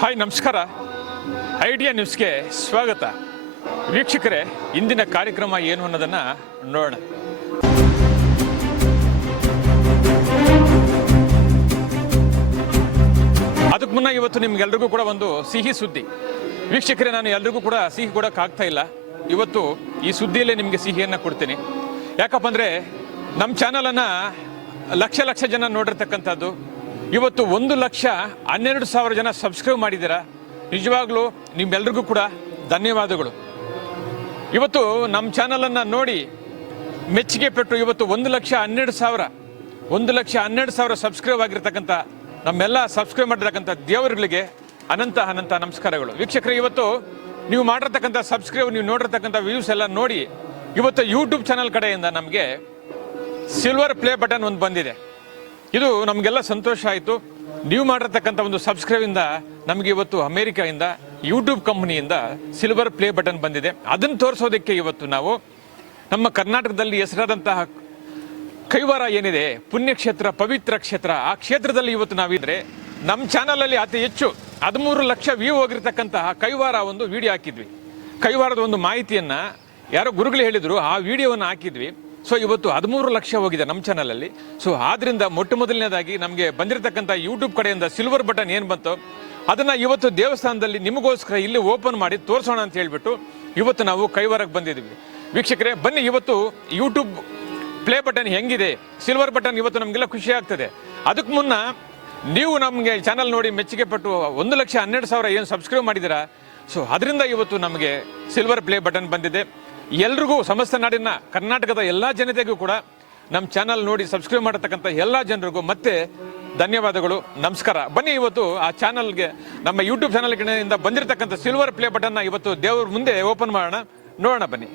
Hi ನಮಸ್ಕಾರ. Idea ನ್ಯೂಸ್ಗೆ ಸ್ವಾಗತ. ವೀಕ್ಷಕರೇ, ಇಂದಿನ ಕಾರ್ಯಕ್ರಮ ಏನು ಅನ್ನೋದನ್ನು ನೋಡೋಣ. ಅದಕ್ಕೆ ಮುನ್ನ ಇವತ್ತು ನಿಮ್ಗೆಲ್ರಿಗೂ ಕೂಡ ಒಂದು ಸಿಹಿ ಸುದ್ದಿ. ವೀಕ್ಷಕರೇ, ನಾನು ಎಲ್ರಿಗೂ ಕೂಡ ಸಿಹಿ ಕೊಡೋಕ್ಕಾಗ್ತಾ ಇಲ್ಲ. ಇವತ್ತು ಈ ಸುದ್ದಿಯಲ್ಲೇ ನಿಮಗೆ ಸಿಹಿಯನ್ನು ಕೊಡ್ತೀನಿ. ಯಾಕಪ್ಪ ಅಂದರೆ ನಮ್ಮ ಚಾನಲನ್ನು ಲಕ್ಷ ಜನ ನೋಡಿರ್ತಕ್ಕಂಥದ್ದು. ಇವತ್ತು 1,12,000 ಜನ ಸಬ್ಸ್ಕ್ರೈಬ್ ಮಾಡಿದ್ದೀರಾ. ನಿಜವಾಗ್ಲೂ ನಿಮ್ಮೆಲ್ರಿಗೂ ಕೂಡ ಧನ್ಯವಾದಗಳು. ಇವತ್ತು ನಮ್ಮ ಚಾನಲನ್ನು ನೋಡಿ ಮೆಚ್ಚುಗೆ ಪಟ್ಟು ಇವತ್ತು 1,12,000 ಸಬ್ಸ್ಕ್ರೈಬ್ ಆಗಿರ್ತಕ್ಕಂಥ ನಮ್ಮೆಲ್ಲ ಸಬ್ಸ್ಕ್ರೈಬ್ ಮಾಡಿರ್ತಕ್ಕಂಥ ದೇವರುಗಳಿಗೆ ಅನಂತ ನಮಸ್ಕಾರಗಳು. ವೀಕ್ಷಕರೇ, ಇವತ್ತು ನೀವು ಮಾಡಿರ್ತಕ್ಕಂಥ ಸಬ್ಸ್ಕ್ರೈಬ್, ನೀವು ನೋಡಿರ್ತಕ್ಕಂಥ ವ್ಯೂಸ್ ಎಲ್ಲ ನೋಡಿ ಇವತ್ತು ಯೂಟ್ಯೂಬ್ ಚಾನಲ್ ಕಡೆಯಿಂದ ನಮಗೆ ಸಿಲ್ವರ್ ಪ್ಲೇ ಬಟನ್ ಒಂದು ಬಂದಿದೆ. ಇದು ನಮಗೆಲ್ಲ ಸಂತೋಷ ಆಯಿತು. ನೀವು ಮಾಡಿರ್ತಕ್ಕಂಥ ಒಂದು ಸಬ್ಸ್ಕ್ರೈಬಿಂದ ನಮಗೆ ಇವತ್ತು ಅಮೇರಿಕಾಯಿಂದ ಯೂಟ್ಯೂಬ್ ಕಂಪ್ನಿಯಿಂದ ಸಿಲ್ವರ್ ಪ್ಲೇ ಬಟನ್ ಬಂದಿದೆ. ಅದನ್ನು ತೋರಿಸೋದಕ್ಕೆ ಇವತ್ತು ನಾವು ನಮ್ಮ ಕರ್ನಾಟಕದಲ್ಲಿ ಹೆಸರಾದಂತಹ ಕೈವಾರ ಏನಿದೆ, ಪುಣ್ಯಕ್ಷೇತ್ರ, ಪವಿತ್ರ ಕ್ಷೇತ್ರ, ಆ ಕ್ಷೇತ್ರದಲ್ಲಿ ಇವತ್ತು ನಾವಿದ್ರೆ ನಮ್ಮ ಚಾನಲಲ್ಲಿ ಅತಿ ಹೆಚ್ಚು 13 ಲಕ್ಷ ವ್ಯೂ ಹೋಗಿರ್ತಕ್ಕಂತಹ ಕೈವಾರ ಒಂದು ವಿಡಿಯೋ ಹಾಕಿದ್ವಿ. ಕೈವಾರದ ಒಂದು ಮಾಹಿತಿಯನ್ನು ಯಾರೋ ಗುರುಗಳು ಹೇಳಿದರು, ಆ ವಿಡಿಯೋವನ್ನು ಹಾಕಿದ್ವಿ. ಸೊ ಇವತ್ತು 13 ಲಕ್ಷ ಹೋಗಿದೆ ನಮ್ಮ ಚಾನಲಲ್ಲಿ. ಸೊ ಆದ್ದರಿಂದ ಮೊದಲನೇದಾಗಿ ನಮಗೆ ಬಂದಿರತಕ್ಕಂಥ ಯೂಟ್ಯೂಬ್ ಕಡೆಯಿಂದ ಸಿಲ್ವರ್ ಬಟನ್ ಏನು ಬಂತು ಅದನ್ನು ಇವತ್ತು ದೇವಸ್ಥಾನದಲ್ಲಿ ನಿಮಗೋಸ್ಕರ ಇಲ್ಲಿ ಓಪನ್ ಮಾಡಿ ತೋರಿಸೋಣ ಅಂತ ಹೇಳಿಬಿಟ್ಟು ಇವತ್ತು ನಾವು ಕೈವಾರಕ್ಕೆ ಬಂದಿದ್ದೀವಿ. ವೀಕ್ಷಕರೇ, ಬನ್ನಿ ಇವತ್ತು ಯೂಟ್ಯೂಬ್ ಪ್ಲೇ ಬಟನ್ ಹೆಂಗಿದೆ, ಸಿಲ್ವರ್ ಬಟನ್ ಇವತ್ತು ನಮಗೆಲ್ಲ ಖುಷಿ ಆಗ್ತದೆ. ಅದಕ್ಕೆ ಮುನ್ನ ನೀವು ನಮಗೆ ಚಾನಲ್ ನೋಡಿ ಮೆಚ್ಚುಗೆ ಪಟ್ಟು 1,12,000 ಏನು ಸಬ್ಸ್ಕ್ರೈಬ್ ಮಾಡಿದ್ದೀರಾ. ಸೊ ಅದರಿಂದ ಇವತ್ತು ನಮಗೆ ಸಿಲ್ವರ್ ಪ್ಲೇ ಬಟನ್ ಬಂದಿದೆ. ಎಲ್ರಿಗೂ, ಸಮಸ್ತ ನಾಡಿನ ಕರ್ನಾಟಕದ ಎಲ್ಲ ಜನತೆಗೂ ಕೂಡ ನಮ್ಮ ಚಾನಲ್ ನೋಡಿ ಸಬ್ಸ್ಕ್ರೈಬ್ ಮಾಡತಕ್ಕಂಥ ಎಲ್ಲ ಜನರಿಗೂ ಮತ್ತೆ ಧನ್ಯವಾದಗಳು, ನಮಸ್ಕಾರ. ಬನ್ನಿ ಇವತ್ತು ಆ ಚಾನಲ್ಗೆ, ನಮ್ಮ ಯೂಟ್ಯೂಬ್ ಚಾನಲ್ ಕಡೆಯಿಂದ ಬಂದಿರತಕ್ಕಂಥ ಸಿಲ್ವರ್ ಪ್ಲೇ ಬಟನ್ನ ಇವತ್ತು ದೇವ್ರ ಮುಂದೆ ಓಪನ್ ಮಾಡೋಣ, ನೋಡೋಣ ಬನ್ನಿ.